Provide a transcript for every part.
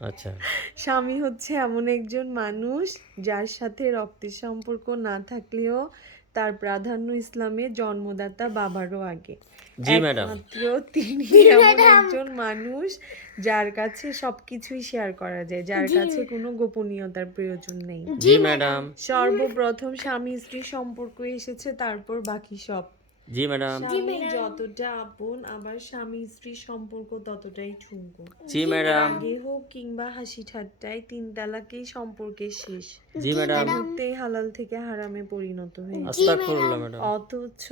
আচ্ছা। স্বামী হচ্ছে এমন একজন মানুষ যার সাথে রক্তের সম্পর্ক না থাকলেও তার প্রাধান্য ইসলামে জন্মদাতা বাবারও আগে। জি ম্যাডাম। একমাত্র তিনি এমন একজন মানুষ যার কাছে সবকিছুই শেয়ার করা যায় যার কাছে কোনো গোপনীয়তার প্রয়োজন নেই। জি ম্যাডাম। সর্বপ্রথম স্বামী স্ত্রী সম্পর্ক এসেছে তারপর বাকি সব। জি ম্যাডাম স্বামী যতটা আপন আবার স্বামী স্ত্রী সম্পর্ক ততটাই ঠুনকো। জি ম্যাডাম আগে হোক কিংবা হাসি ঠাট্টায় তিন তালাকেই সম্পর্কের শেষ। জি ম্যাডাম মুহূর্তেই হালাল থেকে হারামে পরিণত হয়েছে আস্তাগফিরুল্লাহ ম্যাডাম অথচ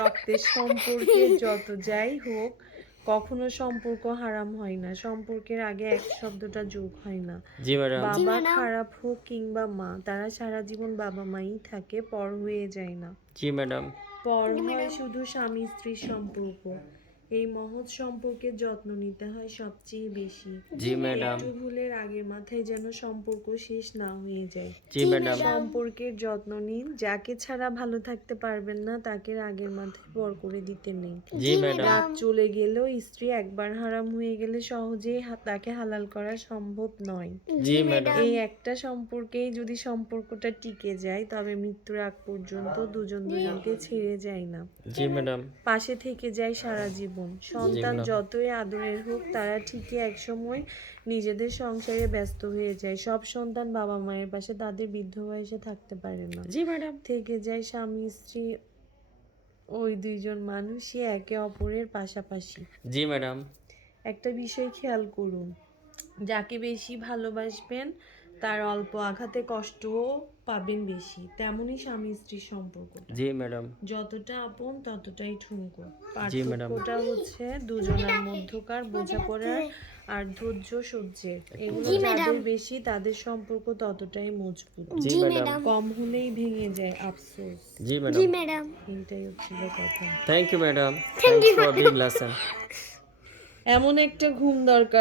রক্তের সম্পর্কে যত যাই হোক কখনো সম্পর্ক হারাম হয় না। সম্পর্কের আগে এক শব্দটা যোগ হয় না। জি ম্যাডাম বাবা খারাপ হোক কিংবা মা তারা সারা জীবন বাবা মাই থাকে পর হয়ে যায় না। জি ম্যাডাম পর হয় শুধু স্বামী স্ত্রীর সম্পর্ক। এই মহৎ সম্পর্কের যত্ন নিতে হয় সবচেয়ে বেশি। জি ম্যাডাম। একটু ভুলের আগে মাথায় যেন সম্পর্ক শেষ না হয়ে যায়। জি ম্যাডাম। সম্পর্কের যত্ন নিন যাকে ছাড়া ভালো থাকতে পারবেন না তাকে আগের মাথায় বর করে দিতে নেই। জি ম্যাডাম। রাত চলে গেলেও স্ত্রী একবার হারাম হয়ে গেলে সহজেই তাকে হালাল করা সম্ভব নয়। জি ম্যাডাম। এই একটা সম্পর্কেই যদি সম্পর্কটা টিকে যায় তবে মৃত্যুর আগ পর্যন্ত দুজন দুজনকে ছেড়ে যায় না। জি ম্যাডাম। পাশে থেকে যায় সারা জীবন। সন্তান যতই আদরের হোক তারা ঠিকই একসময় নিজেদের সংসারে ব্যস্ত হয়ে যায়। সব সন্তান বাবা মায়ের পাশে তাদের বৃদ্ধ বয়সে থাকতে পারে না। জি ম্যাডাম থেকে যায় স্বামী স্ত্রী ওই দুইজন মানুষই একে অপরের পাশাপাশি। জি ম্যাডাম একটা বিষয় খেয়াল করুন যাকে বেশি ভালোবাসবেন তার অল্প আঘাতে কষ্টও পাবেন বেশি। তেমনই স্বামী স্ত্রীর সম্পর্ক। জি ম্যাডাম। যতটা আপন ততটাই ঠুনকো। জি, ম্যাডাম। পার্থক্যটা হচ্ছে দুজনের মধ্যকার বোঝাপড়ার আর ধৈর্য সহ্যের। এগুলো যাদের বেশি তাদের সম্পর্ক ততটাই মজবুত। জি ম্যাডাম। কম হলেই ভেঙে যায় আফসোস। জি ম্যাডাম। জি ম্যাডাম। এইটাই হচ্ছিল কথা thank you madam. Thanks for being lesson এমন একটা ঘুম দরকার